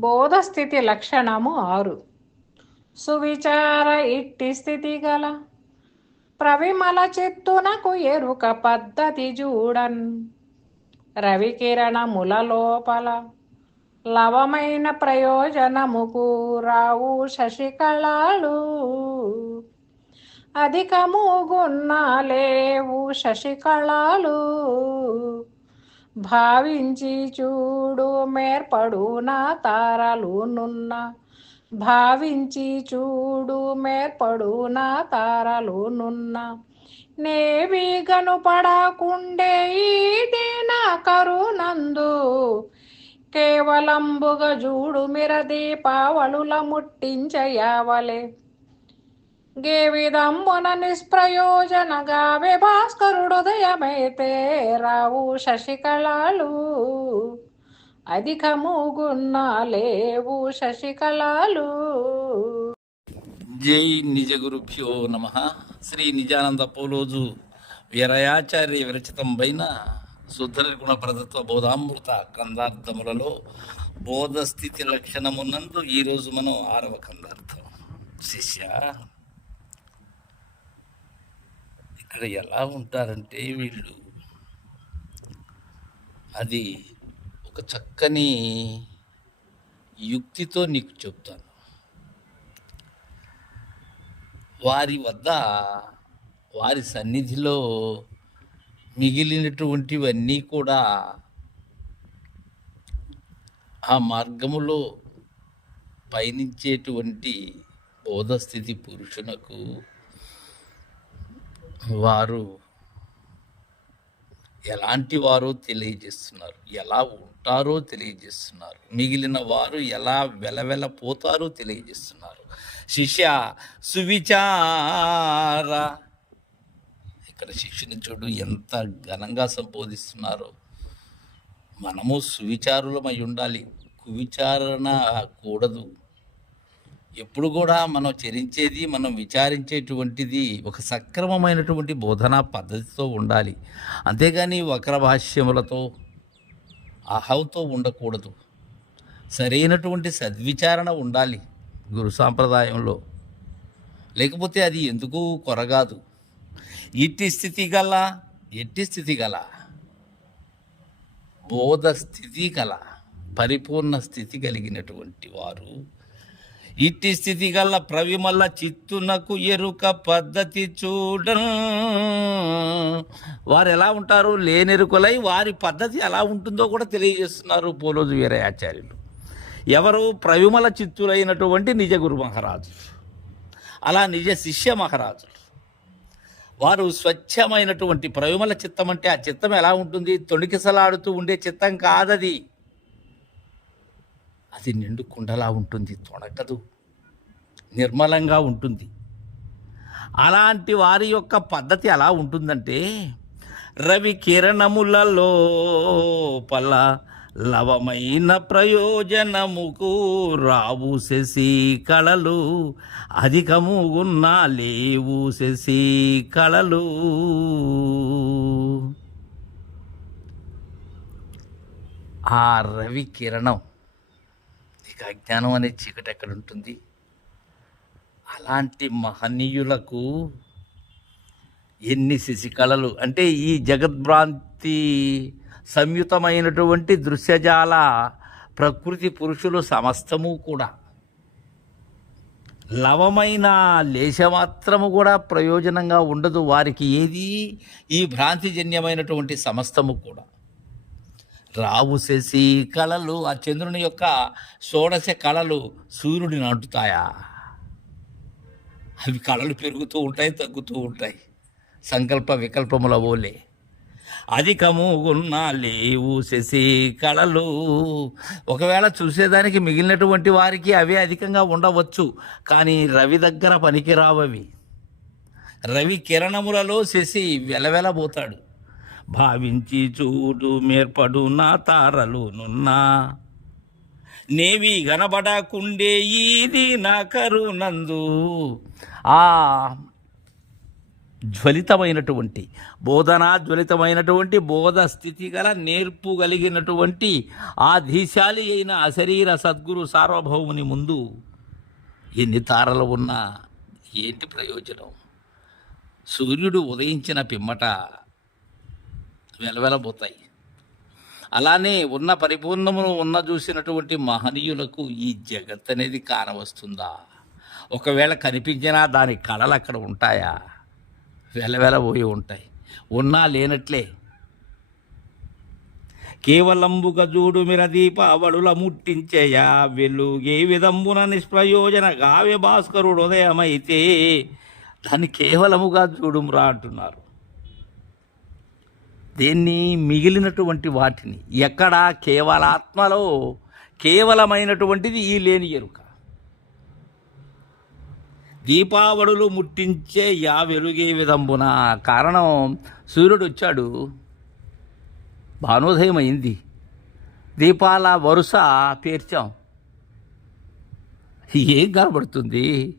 బోధస్థితి లక్షణము ఆరు. సువిచార ఇట్టి స్థితి గల ప్రవిమల చిత్తునకు ఎరుక పద్ధతి చూడన్ రవికిరణముల లోపల లవమైన ప్రయోజనముకు రావు శశికళాలు. అధికముగున్న లేవు శశికళాలు. భావించి చూడు మేర్పడున తారలు నున్న. భావించి చూడు మేర్పడున తారలు నున్న. నేవి గనుపడకుండే నా కరునందు. కేవలంబుగ జూడు మిర దీపావళుల ముట్టించయావలే గే విధంబున నిష్ప్రయోజనగా విభాస్కరుడుదయమైతే రావు శశికళాలు. అధికముగున్న లేవు శశికళాలు. జై నిజ గురుభ్యో నమ. శ్రీ నిజానంద పోలోజు వీరయాచార్య విరచితం పైన ప్రదత్వ బోధామృత కందార్థములలో బోధస్థితి లక్షణమున్నందు ఈరోజు మనం ఆరవ కందార్థం. శిష్య అక్కడ ఎలా ఉంటారంటే వీళ్ళు అది ఒక చక్కని యుక్తితో నీకు చెప్తాను. వారి వద్ద వారి సన్నిధిలో మిగిలినటువంటివన్నీ కూడా ఆ మార్గములో పయనించేటువంటి బోధస్థితి పురుషునకు వారు ఎలాంటి వారో తెలియజేస్తున్నారు ఎలా ఉంటారో తెలియజేస్తున్నారు మిగిలిన వారు ఎలా వెలవెలపోతారో తెలియజేస్తున్నారు. శిష్య సువిచార. ఇక్కడ శిష్యుని చూడు ఎంత ఘనంగా సంబోధిస్తున్నారో. మనము సువిచారులమై ఉండాలి కువిచారణ కూడదు ఎప్పుడు కూడా మనం చరించేది మనం విచారించేటువంటిది ఒక సక్రమమైనటువంటి బోధనా పద్ధతితో ఉండాలి. అంతేగాని వక్ర భాష్యములతో అహంతో ఉండకూడదు. సరైనటువంటి సద్విచారణ ఉండాలి గురు సాంప్రదాయంలో. లేకపోతే అది ఎందుకు కొరగాదు? ఇట్టి స్థితి గల ఎట్టి స్థితి గల బోధ స్థితి గల పరిపూర్ణ స్థితి కలిగినటువంటి వారు ఇట్టి స్థితి గల ప్రవిమల చిత్తునకు ఎరుక పద్ధతి చూడ వారు ఎలా ఉంటారు? లేనెరుకలై వారి పద్ధతి ఎలా ఉంటుందో కూడా తెలియజేస్తున్నారు పోలోజు వీరయాచార్యులు. ఎవరు? ప్రవిమల చిత్తులైనటువంటి నిజ గురు మహారాజు. అలా నిజ శిష్య మహారాజులు వారు స్వచ్ఛమైనటువంటి ప్రవిమల చిత్తం అంటే ఆ చిత్తం ఎలా ఉంటుంది? తొణికిసలాడుతూ ఉండే చిత్తం కాదది. అది నిండు కుండలా ఉంటుంది తొణకదు. నిర్మలంగా ఉంటుంది. అలాంటి వారి యొక్క పద్ధతి ఎలా ఉంటుందంటే రవి కిరణములలో పల లవమైన ప్రయోజనముకు రావు శశి కళలు అధికముగున్న లేవు శశి కళలు. ఆ రవి కిరణం ఇక అజ్ఞానం అనే చీకటి ఎక్కడ ఉంటుంది? అలాంటి మహనీయులకు ఎన్ని శిశికళలు అంటే ఈ జగద్భ్రాంతి సంయుతమైనటువంటి దృశ్యజాల ప్రకృతి పురుషులు సమస్తము కూడా. లవమైన లేశమాత్రము కూడా ప్రయోజనంగా ఉండదు. వారికి ఏది? ఈ భ్రాంతిజన్యమైనటువంటి సమస్తము కూడా. రావు శశి కళలు ఆ చంద్రుని యొక్క షోడశ కళలు సూర్యుడిని నాటుతాయా అవి కళలు పెరుగుతూ ఉంటాయి తగ్గుతూ ఉంటాయి. సంకల్ప వికల్పముల ఓలే. అధికము ఉన్నా లేవు శశి కళలు. ఒకవేళ చూసేదానికి మిగిలినటువంటి వారికి అవే అధికంగా ఉండవచ్చు కానీ రవి దగ్గర పనికిరావు రవి కిరణములలో శశి వెలవెలబోతాడు. భావించి చూడు మేర్పడు నా తారలు నున్నా. నేవి గనబడకుండే ఈది నా కరునందు ఆ జ్వలితమైనటువంటి బోధనా జ్వలితమైనటువంటి బోధ స్థితి గల నేర్పు కలిగినటువంటి ఆ ధీశాలి అయిన అశరీర సద్గురు సార్వభౌముని ముందు ఎన్ని తారలు ఉన్నా ఏంటి ప్రయోజనం? సూర్యుడు ఉదయించిన పిమ్మట వెలవెలబోతాయి. అలానే ఉన్న పరిపూర్ణమును ఉన్న చూసినటువంటి మహనీయులకు ఈ జగత్ అనేది కానవస్తుందా? ఒకవేళ కనిపించినా దాని కళలు అక్కడ ఉంటాయా? వెలవెలబోయి ఉంటాయి. ఉన్నా లేనట్లే. కేవలంబుగా చూడు మిర దీపావళుల ముట్టించేయా వెలుగే విధంబున నిష్ప్రయోజన గావ్య భాస్కరుడు ఉదయమైతే దాన్ని కేవలముగా చూడుమురా అంటున్నారు. దేన్ని? మిగిలినటువంటి వాటిని. ఎక్కడ? కేవలాత్మలో. కేవలమైనటువంటిది ఈ లేని ఎరుక. దీపావళులు ముట్టించే యా వెలుగే విధంబున కారణం సూర్యుడు వచ్చాడు. భానోదయం అయింది దీపాల వరుస పేర్చాం ఏం కనబడుతుంది?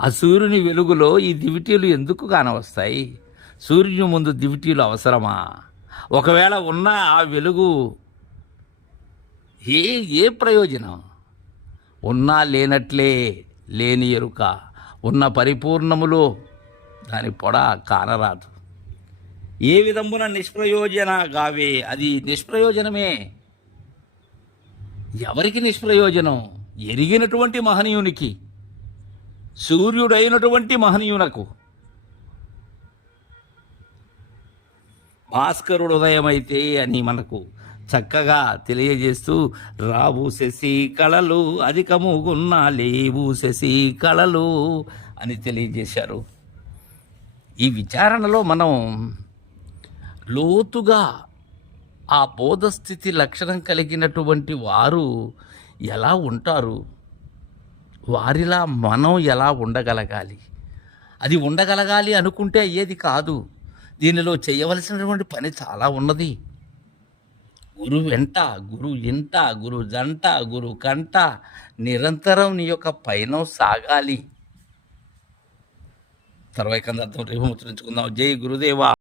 ఆ సూర్యుని వెలుగులో ఈ దివిటీలు ఎందుకు కానవస్తాయి? సూర్యుని ముందు దివిటీలు అవసరమా? ఒకవేళ ఉన్న ఆ వెలుగు ఏ ఏ ప్రయోజనం? ఉన్నా లేనట్లే లేని ఎరుక ఉన్న పరిపూర్ణములో దాని పొడ కానరాదు. ఏ విధమున నిష్ప్రయోజన గావే అది నిష్ప్రయోజనమే. ఎవరికి నిష్ప్రయోజనం? ఎరిగినటువంటి మహనీయునికి సూర్యుడైనటువంటి మహనీయునకు. భాస్కరుడు ఉదయమైతే అని మనకు చక్కగా తెలియజేస్తూ రావు శశి కళలు అధికముగున్నా లేవు శశి కళలు అని తెలియజేశారు. ఈ విచారణలో మనం లోతుగా ఆ బోధస్థితి లక్షణం కలిగినటువంటి వారు ఎలా ఉంటారు? వారిలా మనం ఎలా ఉండగలగాలి? అది ఉండగలగాలి అనుకుంటే అయ్యేది కాదు. దీనిలో చేయవలసినటువంటి పని చాలా ఉన్నది. గురు వెంట గురు ఇంట గురు జంట గురు కంట నిరంతరం నీ యొక్క పయనం సాగాలి. తర్వాత అర్థం రేపు ముచ్చరించుకుందాం జై గురుదేవా.